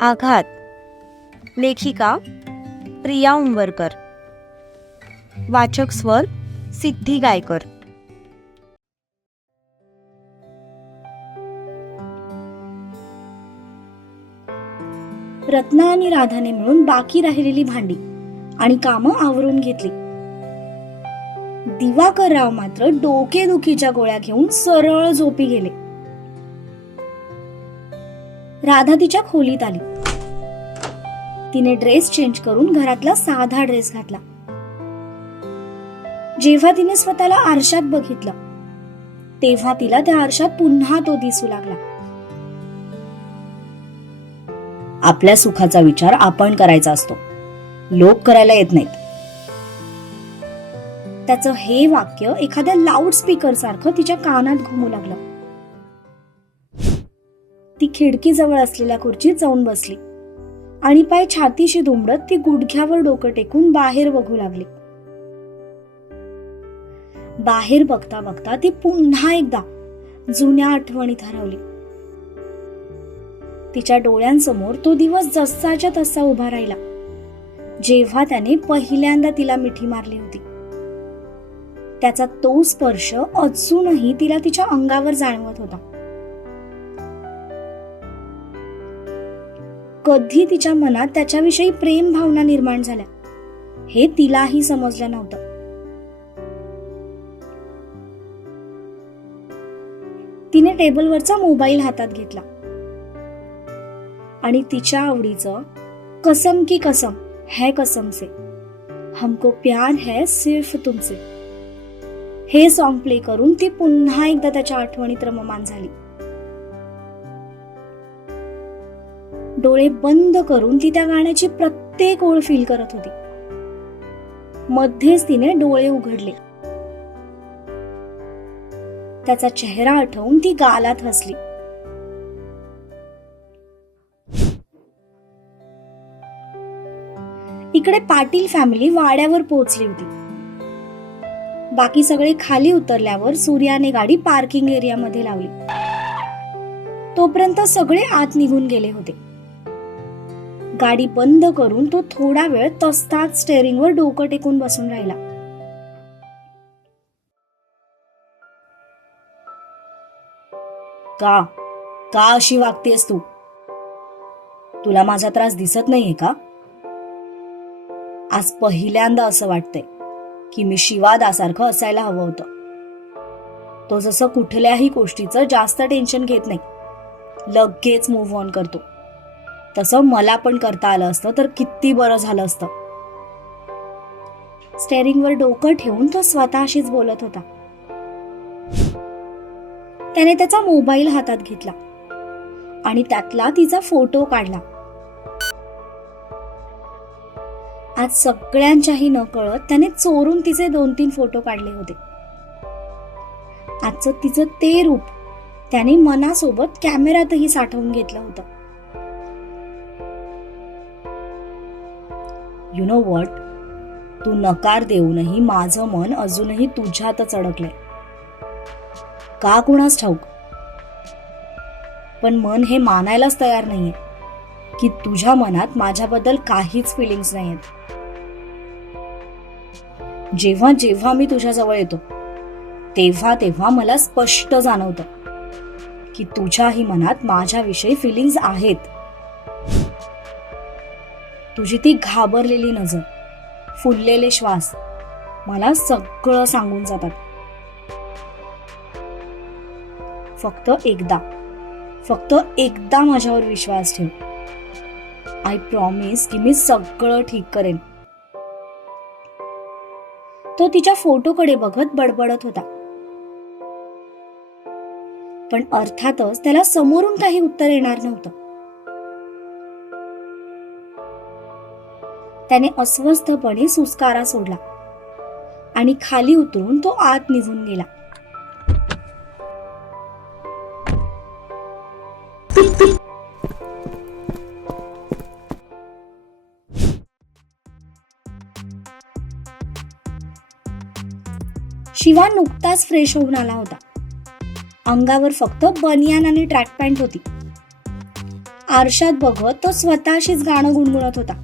आघात. लेखिका प्रिया उंबरकर. वाचक स्वर सिद्धी गायकर. रत्ना आणि राधाने मिळून बाकी राहिलेली भांडी आणि कामं आवरून घेतली. दिवाकरराव मात्र डोकेदुखीच्या गोळ्या घेऊन सरळ झोपी गेले. राधा तिच्या खोलीत आली. तिने ड्रेस चेंज करून घरातला साधा ड्रेस घातला. जेव्हा तिने स्वतःला आरशात बघितलं तेव्हा तिला त्या आरशात पुन्हा तो दिसू लागला. आपल्या सुखाचा विचार आपण करायचा असतो, लोक करायला येत नाहीत. त्याचं हे वाक्य एखाद्या लाऊड स्पीकर सारखं तिच्या कानात घुमू लागलं. ती खिडकीजवळ असलेल्या खुर्चीत जाऊन बसली आणि पाय छातीशी दुमडत ती गुडघ्यावर डोकं टेकून बाहेर बघू लागली. बाहेर बघता बघता ती पुन्हा एकदा जुन्या आठवणीत हरवली. तिच्या डोळ्यांसमोर तो दिवस जसाच्या तसा उभा राहिला जेव्हा त्याने पहिल्यांदा तिला मिठी मारली होती. त्याचा तो स्पर्श अजूनही तिला तिच्या अंगावर जाणवत होता. कधी तिच्या मनात त्याच्याविषयी प्रेम भावना निर्माण झाल्या हे तिलाही समजलं नव्हतं. तिने टेबलवरचा मोबाईल हातात घेतला आणि तिच्या आवडीचं कसम की कसम है कसम से, हमको प्यार है सिर्फ तुमसे हे सॉन्ग प्ले करून ती पुन्हा एकदा त्याच्या आठवणीत रममान झाली. डोळे बंद करून ती त्या गाण्याची प्रत्येक ओळ फील करत होती. मध्येच तिने डोळे उघडले. त्याचा चेहरा आठवून ती गालात हसली. इकडे पाटील फॅमिली वाड्यावर पोहोचली होती. बाकी सगळे खाली उतरल्यावर सूर्याने गाडी पार्किंग एरियामध्ये लावली. तोपर्यंत सगळे आत निघून गेले होते. गाडी बंद करून तो थोडा वेळ तस्ताच स्टेअरिंगवर डोकं टेकून बसून राहिला. का का अशी वागतेस तू? तुला माझा त्रास दिसत नाहीये का? आज पहिल्यांदा असं वाटतंय की मी शिवादासारखं असायला हवं होतं. तो जसं कुठल्याही गोष्टीचं जास्त टेन्शन घेत नाही, लगेच मूव्ह ऑन करतो, तसं मला पण करता आलं असतं तर किती बरं झालं असतं. स्टेअरिंगवर डोकं ठेवून तो स्वतःशीच बोलत होता. त्याने त्याचा मोबाईल हातात घेतला आणि त्यातला तिचा फोटो काढला. आज सगळ्यांच्याही न कळत त्याने चोरून तिचे 2-3 फोटो काढले होते. आजचं तिचं ते रूप त्याने मनासोबत कॅमेऱ्यातही साठवून घेतलं होतं. यु नो व्हॉट, तू नकार देऊनही माझं मन अजूनही तुझ्यातच अडकलंय. का कुणास ठाऊक, पण मन हे मानायलाच तयार नाहीये की तुझ्या मनात माझ्याबद्दल काहीच फिलिंग्स नाहीयेत. जेव्हा जेव्हा मी तुझ्याजवळ येतो तेव्हा तेव्हा मला स्पष्ट जाणवतं की तुझ्याही मनात माझ्याविषयी फिलिंग्स आहेत. तुझी ती घाबरलेली नजर, फुललेले श्वास मला सगळं सांगून जातात. फक्त एकदा माझ्यावर विश्वास ठेव. आय प्रॉमिस की मी सगळं ठीक करेन. तो तिच्या फोटोकडे बघत बडबडत होता. पण अर्थातच त्याला समोरून काही उत्तर येणार नव्हतं. त्याने अस्वस्थपणे सुस्कारा सोडला आणि खाली उतरून तो आत निघून गेला. शिवा नुकताच फ्रेश होऊन आला होता. अंगावर फक्त बनियान आणि ट्रॅक पॅन्ट होती. आरशात बघत तो स्वतःशीच गाणं गुणगुणत होता.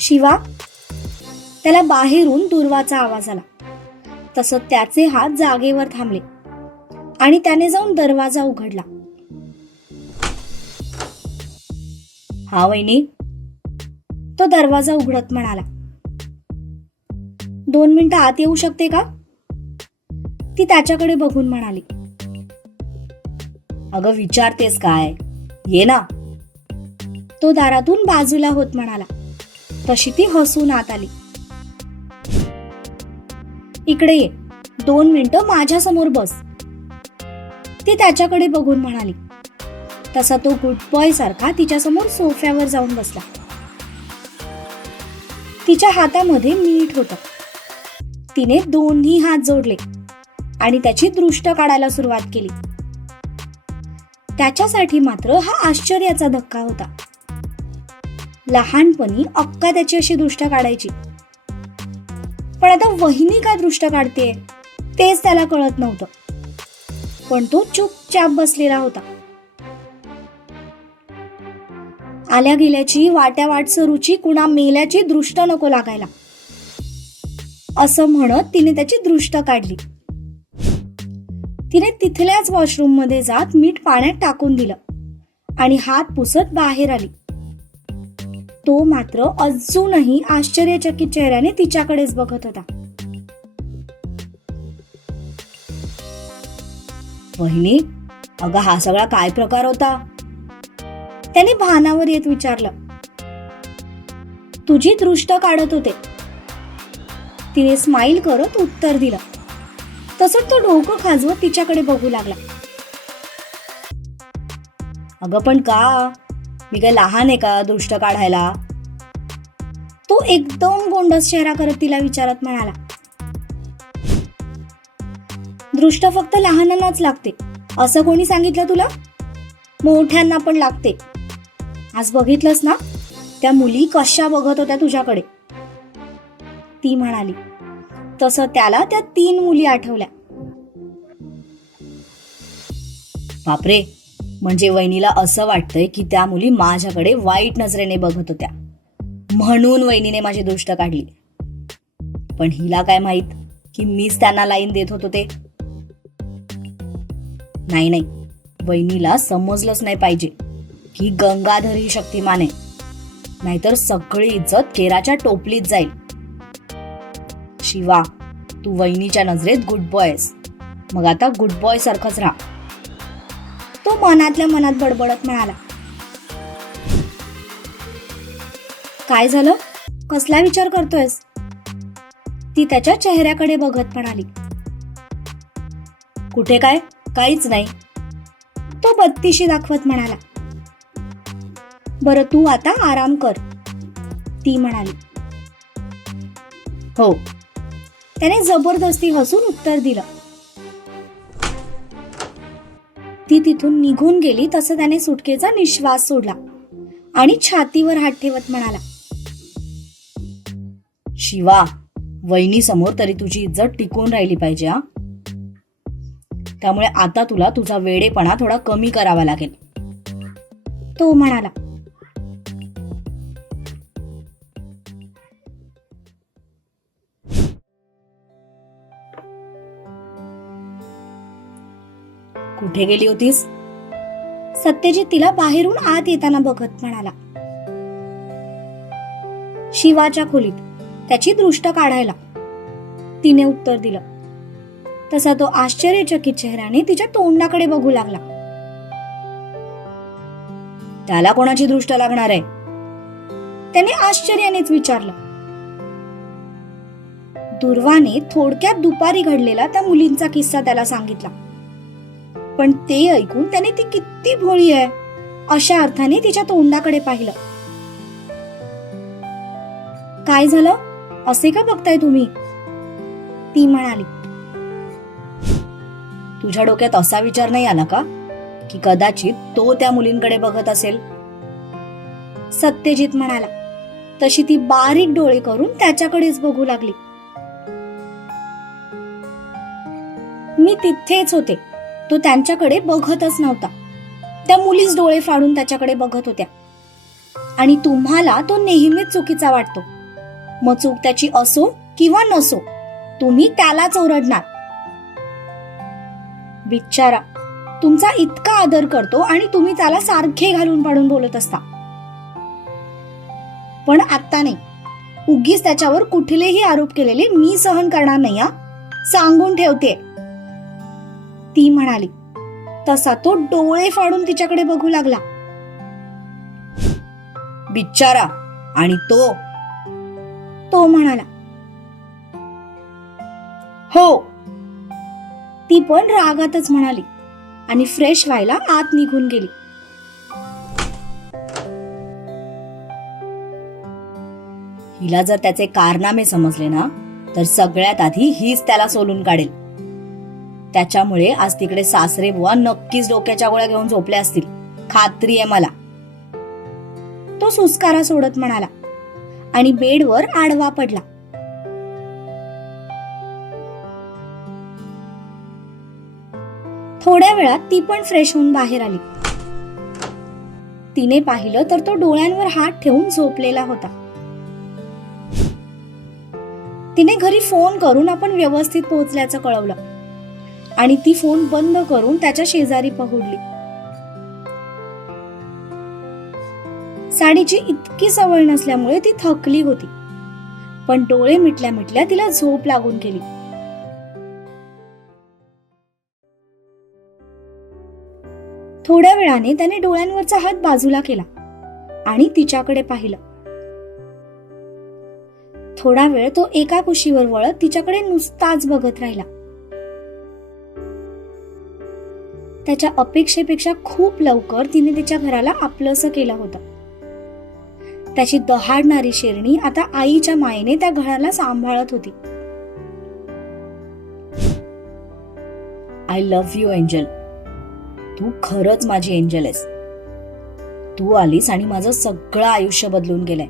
शिवा, त्याला बाहेरून दुर्वाचा आवाज आला. तसं त्याचे हात जागेवर थांबले आणि त्याने जाऊन दरवाजा उघडला. हा वहिनी. तो दरवाजा उघडत म्हणाला. 2 मिनिटं आत येऊ शकते का? ती त्याच्याकडे बघून म्हणाली. अगं विचारतेस काय, ये ना. तो दारातून बाजूला होत म्हणाला. तशी ती हसून आत आली. इकडे ये, 2 मिनिटं माझ्या समोर बस, ती त्याच्याकडे बघून म्हणाली. तसा तो गुड बॉय सारखा तिच्या समोर सोफ्यावर जाऊन बसला. तिच्या हातामध्ये मीठ होतं. तिने दोन्ही हात जोडले आणि त्याची दृष्ट काढायला सुरुवात केली. त्याच्यासाठी मात्र हा आश्चर्याचा धक्का होता. लहानपणी अक्का त्याची अशी दृष्ट काढायची, पण आता वहिनी का दृष्ट काढतेय तेच त्याला कळत नव्हतं. पण तो चुपचाप बसलेला होता. आल्या गेल्याची वाट्या वाटसरूची कुणा मेल्याची दृष्ट नको लागायला, असं म्हणत तिने त्याची दृष्ट काढली. तिने तिथल्याच वॉशरूम मध्ये जात मीठ पाण्यात टाकून दिलं आणि हात पुसत बाहेर आली. तो मात्र अजूनही आश्चर्यचकित चेहऱ्याने तिच्याकडेच बघत होता. वहिनी, अगं हा सगळा काय प्रकार होता? त्याने भानावर येत विचारलं. तुझी दृष्ट काढत होते, तिने स्माईल करत उत्तर दिलं. तसंच तो डोकं खाजवत तिच्याकडे बघू लागला. अगं पण का? मी काय लहान आहे का दृष्ट काढायला? तो एकदम गोंडस चेहरा करत तिला विचारत म्हणाला. दृष्ट फक्त लहानांनाच लागते असं कोणी सांगितलं तुला? मोठ्यांना पण लागते. आज बघितलंस ना, त्या मुली कशा बघत होत्या तुझ्याकडे, ती म्हणाली. तसं त्याला त्या 3 मुली आठवल्या. बापरे, म्हणजे वहिनीला असं वाटतंय की त्या मुली माझ्याकडे वाईट नजरेने बघत होत्या, म्हणून वहिनीने माझी दृष्ट काढली. पण हिला काय माहित की मीच त्यांना लाईन देत होतो ते. नाही, वहिनीला समजलंच नाही पाहिजे की गंगाधर ही शक्तिमान आहे, नाहीतर सगळी इज्जत केराच्या टोपलीत जाईल. शिवा, तू वहिनीच्या नजरेत गुड बॉय आहेस, मग आता गुड बॉय सारखंच राहा. तो मनातल्या मनात बडबडत म्हणाला. काय झालं? कसला विचार करतोयस? ती त्याच्या चेहऱ्याकडे बघत म्हणाली. कुठे काय, काहीच नाही. तो बत्तीशी दाखवत म्हणाला. बरं तू आता आराम कर, ती म्हणाली. हो, त्याने जबरदस्ती हसून उत्तर दिलं. ती तिथून निघून गेली तसं त्याने सुटकेचा निश्वास सोडला आणि छातीवर हात ठेवत म्हणाला. शिवा, वहिनी समोर तरी तुझी इज्जत टिकून राहिली पाहिजे हा. त्यामुळे आता तुला तुझा वेडेपणा थोडा कमी करावा लागेल. तो म्हणाला. कुठे गेली होतीस? सत्यजित तिला बाहेरून आत येताना बघत म्हणाला. शिवाच्या खोलीत, त्याची दृष्ट काढायला, तिने उत्तर दिलं. तसा तो आश्चर्यचकित चेहऱ्याने तिच्या तोंडाकडे बघू लागला. त्याला कोणाची दृष्ट लागणार आहे? त्याने आश्चर्यानेच विचारलं. दुर्वाने थोडक्यात दुपारी घडलेला त्या मुलींचा किस्सा त्याला सांगितला, पण ते ऐकून त्याने ती किती भोळी आहे अशा अर्थाने तिच्या तोंडाकडे पाहिलं. काय झालं, असे का बघताय तुम्ही? ती म्हणाली. तुझ्या डोक्यात असा विचार नाही आला का की कदाचित तो त्या मुलींकडे बघत असेल? सत्यजित म्हणाला. तशी ती बारीक डोळे करून त्याच्याकडेच बघू लागली. मी तिथेच होते, तो त्यांच्याकडे बघतच नव्हता. त्या मुलीच डोळे फाडून त्याच्याकडे बघत होत्या. आणि तुम्हाला तो नेहमीच चुकीचा वाटतो. मग चूक त्याची असो किंवा नसो, तुम्ही त्यालाच ओरडणार. बिचारा तुमचा इतका आदर करतो आणि तुम्ही त्याला सारखे घालून पाडून बोलत असता. पण आता नाही. उगीच त्याच्यावर कुठलेही आरोप केलेले मी सहन करणार नाही, सांगून ठेवते, ती म्हणाली. तसा तो डोळे फाडून तिच्याकडे बघू लागला. बिचारा आणि तो म्हणाला. हो, ती पण रागातच म्हणाली आणि फ्रेश व्हायला आत निघून गेली. हिला जर त्याचे कारनामे समजले ना, तर सगळ्यात आधी हीच त्याला सोलून काढेल. त्याच्यामुळे आज तिकडे सासरे बुवा नक्कीच डोक्याच्या गोळ्या घेऊन झोपले असतील, खात्री आहे मला. तो सुस्कारा सोडत म्हणाला आणि बेडवर आडवा पडला. थोड्या वेळात ती पण फ्रेश होऊन बाहेर आली. तिने पाहिलं तर तो डोळ्यांवर हात ठेवून झोपलेला होता. तिने घरी फोन करून आपण व्यवस्थित पोहोचल्याचं कळवलं आणि ती फोन बंद करून त्याच्या शेजारी पहुडली. साडीची इतकी सवय नसल्यामुळे ती थकली होती, पण डोळे मिटल्या मिटल्या तिला झोप लागून गेली. थोड्या वेळाने त्याने डोळ्यांवरचा हात बाजूला केला आणि तिच्याकडे पाहिलं. थोडा वेळ तो एका कुशीवर वळत तिच्याकडे नुसताच बघत राहिला. त्याच्या अपेक्षेपेक्षा खूप लवकर तिने तिच्या घराला आपलंसं केलं होतं. त्याची दहाडणारी शेरणी आता आईच्या मायेने त्या घराला सांभाळत होती. I love you angel. तू खरंच माझी एंजल आहेस. तू आलीस आणि माझं सगळं आयुष्य बदलून गेलंय.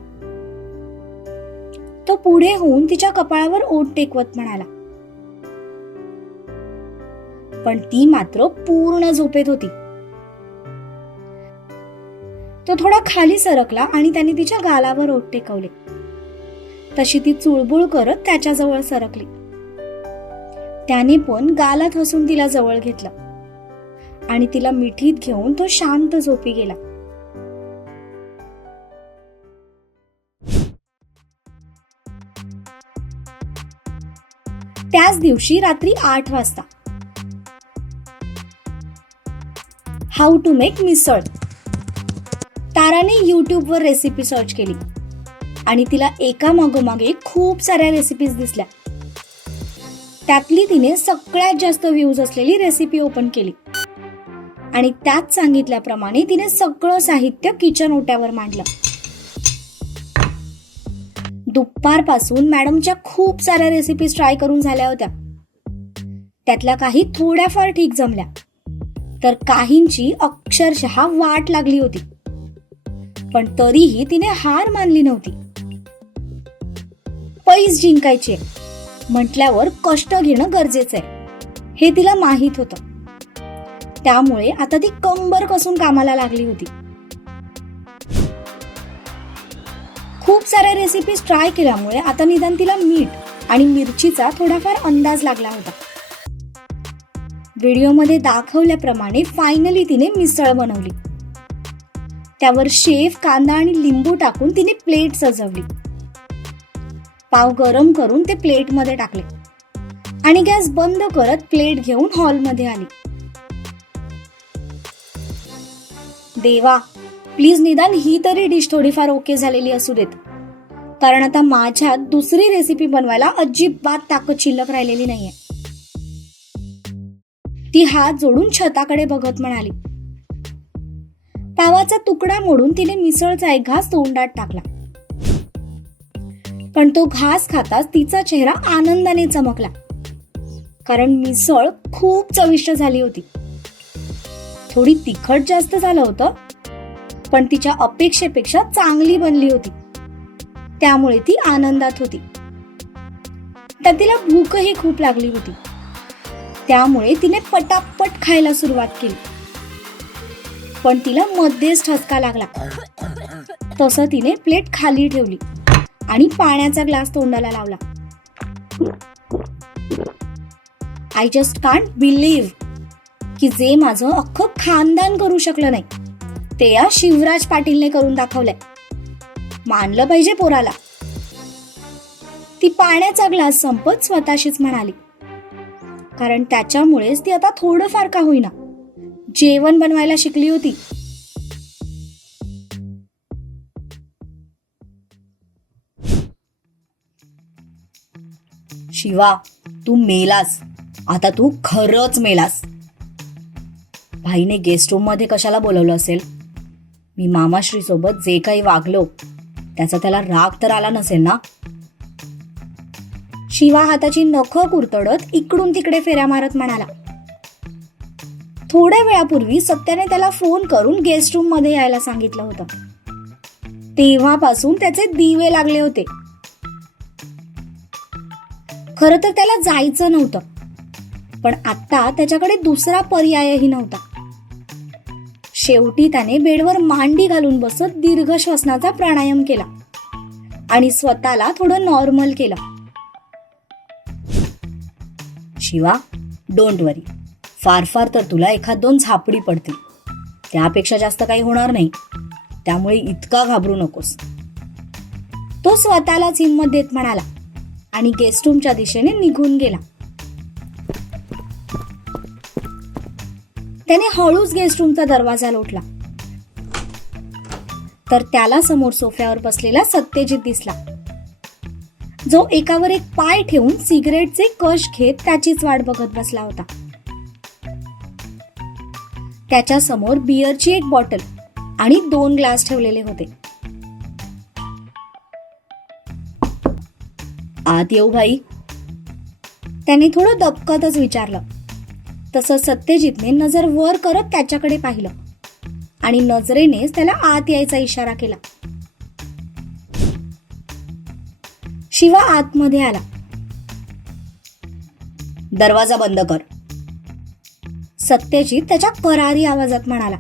तो पुढे होऊन तिच्या कपाळावर ओठ टेकवत म्हणाला. पण ती मात्र पूर्ण झोपेत होती. तो थोडा खाली सरकला आणि त्याने तिच्या गालावर ओठ टेकवले. तशी ती चुळबुळ करत त्याच्याजवळ सरकली. त्याने पण गालात हसून तिला जवळ घेतलं आणि तिला मिठीत घेऊन तो शांत झोपी गेला. त्याच दिवशी रात्री 8 वाजता हाऊ टू मेक मिसळ. ताराने युट्यूबवर रेसिपी सर्च केली आणि तिला एका मागोमाग एक खूप साऱ्या रेसिपीज दिसल्या. त्यातली तिने सगळ्यात जास्त व्ह्यूज असलेली रेसिपी ओपन केली आणि त्यात सांगितल्याप्रमाणे तिने सगळं साहित्य किचन ओट्यावर मांडलं. दुपारपासून मॅडमच्या खूप साऱ्या रेसिपीज ट्राय करून झाल्या होत्या. त्यातल्या काही थोड्याफार ठीक जमल्या, तर काहींची अक्षरशः वाट लागली होती. पण तरीही तिने हार मानली नव्हती. पैस जिंकायचे म्हटल्यावर कष्ट घेणं गरजेचं आहे हे तिला माहित होतं. त्यामुळे आता ती कंबर कसून कामाला लागली होती. खूप साऱ्या रेसिपीज ट्राय केल्यामुळे आता निदान तिला मीठ आणि मिरचीचा थोडाफार अंदाज लागला होता. व्हिडिओमध्ये दाखवल्याप्रमाणे फायनली तिने मिसळ बनवली. त्यावर शेव, कांदा आणि लिंबू टाकून तिने प्लेट सजवली. पाव गरम करून ते प्लेटमध्ये टाकले आणि गॅस बंद करत प्लेट घेऊन हॉलमध्ये आली. देवा, प्लीज निदान ही तरी डिश थोडीफार ओके झालेली असू देत, कारण आता माझ्यात दुसरी रेसिपी बनवायला अजिबात ताकद शिल्लक राहिलेली नाहीये. ती हात जोडून छताकडे बघत म्हणाली. पावाचा तुकडा मोडून तिने मिसळचा एक घास तोंडात टाकला. पण तो घास खाताच तिचा चेहरा आनंदाने चमकला, कारण मिसळ खूप चविष्ट झाली होती. थोडी तिखट जास्त झालं होतं, पण तिच्या अपेक्षेपेक्षा चांगली बनली होती. त्यामुळे ती आनंदात होती. तर तिला भूकही खूप लागली होती. त्यामुळे तिने पटापट खायला सुरुवात केली. पण तिला मध्येच ठसका लागला. तसं तिने प्लेट खाली ठेवली आणि पाण्याचा ग्लास तोंडाला लावला. आय जस्ट कांट बिलीव्ह की जे माझं अख्खं खानदान करू शकलं नाही ते या शिवराज पाटीलने करून दाखवलंय. मानलं पाहिजे पोराला. ती पाण्याचा ग्लास संपत स्वतःशीच म्हणाली, कारण त्याच्यामुळेच ती आता थोडंफार का होईना जेवण बनवायला शिकली होती. शिवा, तू मेलास. आता तू खरंच मेलास. भाईने गेस्ट रूम मध्ये कशाला बोलवलं असेल? मी मामाश्री सोबत जे काही वागलो त्याचा त्याला राग तर आला नसेल ना? शिवा हाताची नखं कुरतडत इकडून तिकडे फेऱ्या मारत म्हणाला. थोड्या वेळापूर्वी सत्याने त्याला फोन करून गेस्ट रूम मध्ये यायला सांगितलं होतं. तेव्हापासून त्याचे दिवे लागले होते. खरं तर त्याला जायचं नव्हतं, पण आता त्याच्याकडे दुसरा पर्यायही नव्हता. शेवटी त्याने बेडवर मांडी घालून बसत दीर्घ श्वसनाचा प्राणायाम केला आणि स्वतःला थोडं नॉर्मल केलं. शिवा, डोंट वरी. फार फार तर तुला एखाद दोन झापडी पडतील, त्यापेक्षा जास्त काही होणार नाही. त्यामुळे इतका घाबरू नकोस. तो स्वतःलाच हिंमत देत म्हणाला आणि गेस्ट रूमच्या दिशेने निघून गेला. त्याने हळूच गेस्ट रूमचा दरवाजा लोटला तर त्याला समोर सोफ्यावर बसलेला सत्यजित दिसला, जो एकावर एक पाय ठेवून सिगरेटचे कश घेत त्याचीच वाट बघत बसला होता. त्याच्या समोर बिअरची एक बॉटल आणि 2 ग्लास ठेवलेले होते. आत येऊ भाई? त्याने थोडं दबकतच विचारलं. तसं सत्यजितने नजर वर करत त्याच्याकडे पाहिलं आणि नजरेनेच त्याला आत यायचा इशारा केला. शिवा आतमध्ये आला. दरवाजा बंद कर. सत्यजित त्याच्या करारी आवाजात म्हणाला.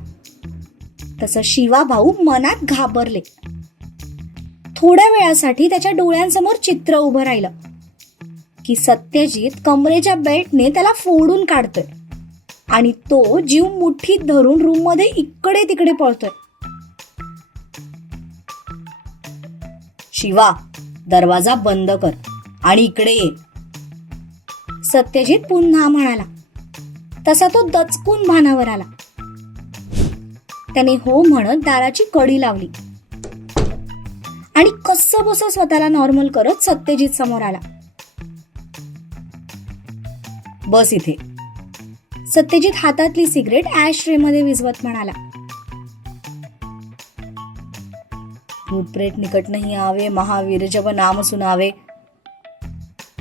तसं शिवा भाऊ मनात घाबरले. थोड्या वेळासाठी त्याच्या डोळ्यांसमोर चित्र उभं राहिलं की सत्यजित कमरेच्या बेल्टने त्याला फोडून काढतोय आणि तो जीव मुठीत धरून रूम मध्ये इकडे तिकडे पळतोय. शिवा, दरवाजा बंद कर आणि इकडे ये. सत्यजित पुन्हा म्हणाला. तसा तो दचकून भानावर आला. त्याने हो म्हणत दाराची कडी लावली आणि कसंबसं स्वतःला नॉर्मल करत सत्यजित समोर आला. बस इथे. सत्यजित हातातली सिगरेट ऍश ट्रे मध्ये विझवत म्हणाला. भूत प्रेत निकट नहीं आवे, महावीर जब नाम सुनावे.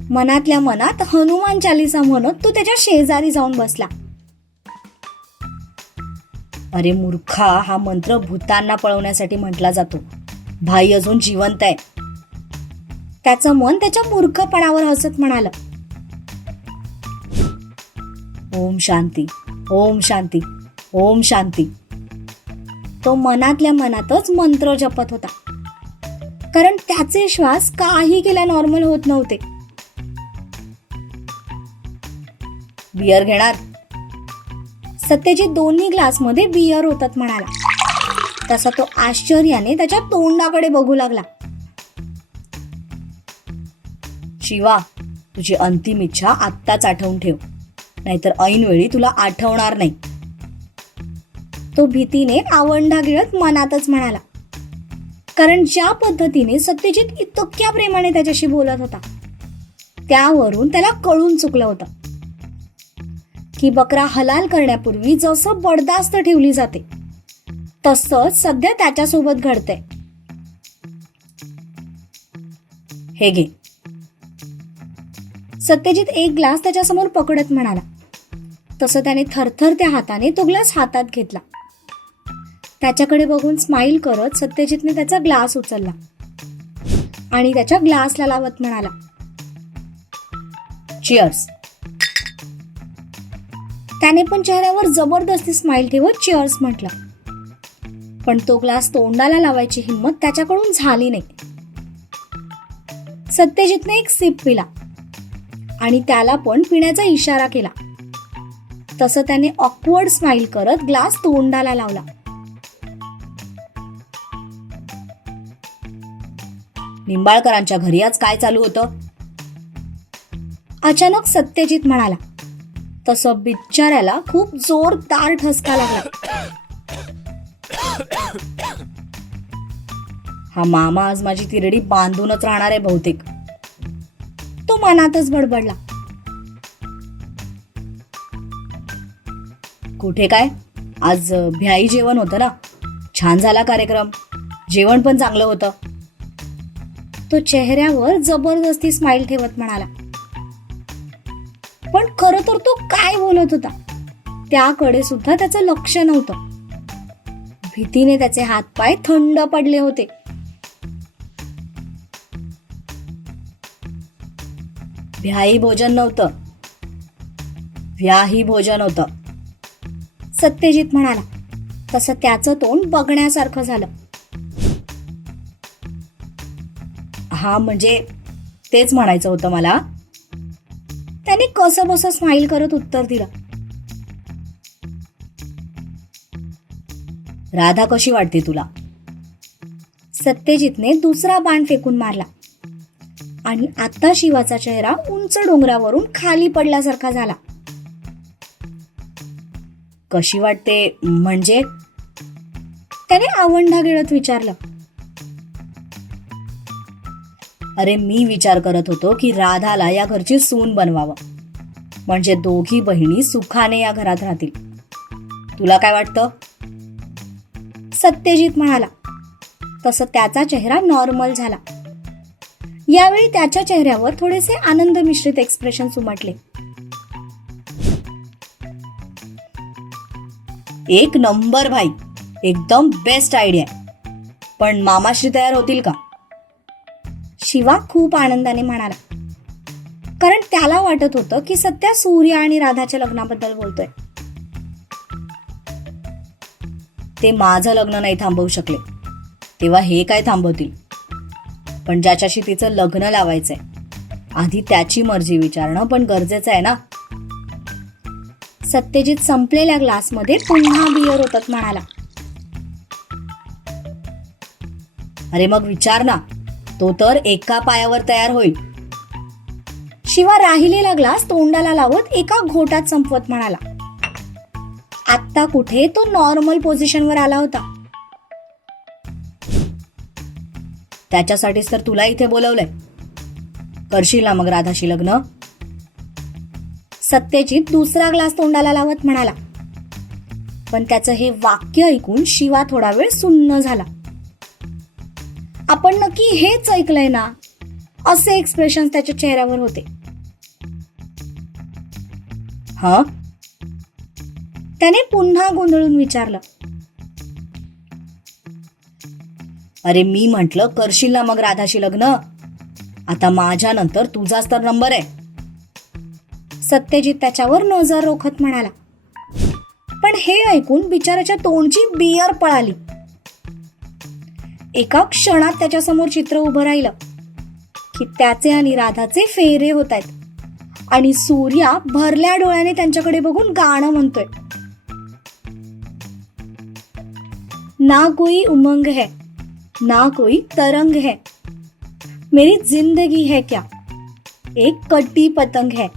मनातल्या मनात हनुमान चालीसा म्हणत तो त्याच्या शेजारी जाऊन बसला. अरे मूर्खा, हा मंत्र भूतांना पळवण्यासाठी म्हटला जातो. भाई अजून जिवंत आहे. त्याचं मन त्याच्या मूर्खपणावर हसत म्हणालं. ओम शांती, ओम शांती, ओम शांती. तो मनातल्या मनातच मंत्र जपत होता, कारण त्याचे श्वास काही केल्या नॉर्मल होत नव्हते. बियर घेणार? सत्यजित 2 ग्लासमध्ये बियर होतात म्हणाला. तसा तो आश्चर्याने त्याच्या तोंडाकडे बघू लागला. शिवा, तुझी अंतिम इच्छा आत्ताच आठवून ठेव, नाहीतर ऐनवेळी तुला आठवणार नाही. तो भीतीने आवंढा गिळत मनातच म्हणाला, कारण ज्या पद्धतीने सत्यजित इतक्या प्रेमाने त्याच्याशी बोलत होता त्यावरून त्याला कळून चुकलं होतं की बकरा हलाल करण्यापूर्वी जसं बडदास्त ठेवली जाते तसंच सध्या त्याच्यासोबत घडतंय. हे घे. सत्यजित 1 ग्लास त्याच्यासमोर पकडत म्हणाला. तसं त्याने थरथरत्या हाताने तो ग्लास हातात घेतला. त्याच्याकडे बघून स्माईल करत सत्यजितने त्याचा ग्लास उचलला आणि त्याच्या ग्लासला लावत म्हणाला, चिअर्स. त्याने पण चेहऱ्यावर जबरदस्ती स्माईल ठेवत चिअर्स म्हटलं. पण तो ग्लास तोंडाला लावायची हिंमत त्याच्याकडून झाली नाही. सत्यजितने एक सिप पिला आणि त्याला पण पिण्याचा इशारा केला. तसं त्याने ऑकवर्ड स्माइल करत ग्लास तोंडाला लावला. निंबाळकरांच्या घरी आज काय चालू होतं? अचानक सत्यजित म्हणाला. तसं बिचाऱ्याला खूप जोरदार ठसका लागला. हा मामा आज माझी तिरडी बांधूनच राहणार आहे बहुतेक. तो मनातच बडबडला. कुठे काय, आज भ्याई जेवण होतं ना, छान झाला कार्यक्रम, जेवण पण चांगलं होतं. तो चेहऱ्यावर जबरदस्ती स्माइल ठेवत म्हणाला. पण खरं तर तो काय बोलत होता त्याकडे सुद्धा त्याचं लक्ष नव्हतं. भीतीने त्याचे हातपाय थंड पडले होते. भ्याही भोजन नव्हतं, व्याही भोजन होतं, सत्यजित म्हणाला. तसं त्याचं तोंड बघण्यासारखं झालं. हा म्हणजे तेच म्हणायचं होतं मला. त्याने कसं बसं स्माइल करत उत्तर दिलं. राधा कशी वाटते तुला? सत्यजितने दुसरा बाण फेकून मारला आणि आता शिवाचा चेहरा उंच डोंगरावरून खाली पडल्यासारखा झाला. कशी वाटते म्हणजे? त्याने आवंढा गिळत विचारलं. अरे मी विचार करत होतो की राधाला या घरची सून बनवावं, म्हणजे दोघी बहिणी सुखाने या घरात राहतील. तुला काय वाटतं? सत्यजित म्हणाला. तसं त्याचा चेहरा नॉर्मल झाला. यावेळी त्याच्या चेहऱ्यावर थोडेसे आनंद मिश्रित एक्सप्रेशन उमटले. एक नंबर भाई, एकदम बेस्ट आयडिया. पण मामाश्री तयार होतील का? शिवा खूप आनंदाने म्हणाला. कारण त्याला वाटत होतं की सध्या सूर्य आणि राधाच्या लग्नाबद्दल बोलतोय. ते माझं लग्न नाही थांबवू शकले, तेव्हा हे काय थांबवतील? पण ज्याच्याशी तिचं लग्न लावायचंय, आधी त्याची मर्जी विचारणं पण गरजेचं आहे ना. सत्यजित संपलेल्या ग्लासमध्ये पुन्हा बियर ओतत म्हणाला. अरे मग विचार ना, तो तर एका पायावर तयार होईल. शिवा राहिलेला ग्लास तोंडाला लावत एका घोटात संपवत म्हणाला. आत्ता कुठे तो नॉर्मल पोझिशनवर आला होता. त्याच्यासाठीच तर तुला इथे बोलवलंय. करशील ना मग राधाशी लग्न? सत्यजित दुसरा ग्लास तोंडाला लावत म्हणाला. पण त्याचं हे वाक्य ऐकून शिवा थोडा वेळ सुन्न झाला. आपण नक्की हेच ऐकलंय ना, असे एक्सप्रेशन त्याच्या चेहऱ्यावर होते. हा, त्याने पुन्हा गोंधळून विचारलं. अरे मी म्हंटल करशील ना मग राधाशी लग्न? आता माझ्या नंतर तुझाच तर नंबर आहे. सत्यजित त्याच्यावर नजर रोखत म्हणाला. पण हे ऐकून बिचाराच्या तोंडची बियर पळाली. एका क्षणात त्याच्यासमोर चित्र उभं राहिलं की त्याचे आणि राधाचे फेरे होत आहेत आणि सूर्या भरल्या डोळ्याने त्यांच्याकडे बघून गाणं म्हणतोय. ना कोई उमंग है, ना कोई तरंग है, मेरी जिंदगी है क्या, एक कटी पतंग है.